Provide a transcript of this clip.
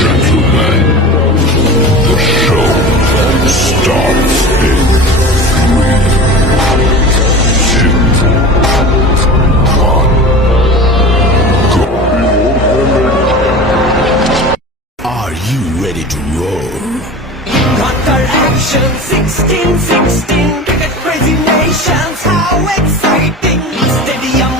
Gentlemen, the show starts in 3, 2, 1, go. Are you ready to roll? Cutter action 16, 16. Get crazy nations, how exciting! Stadium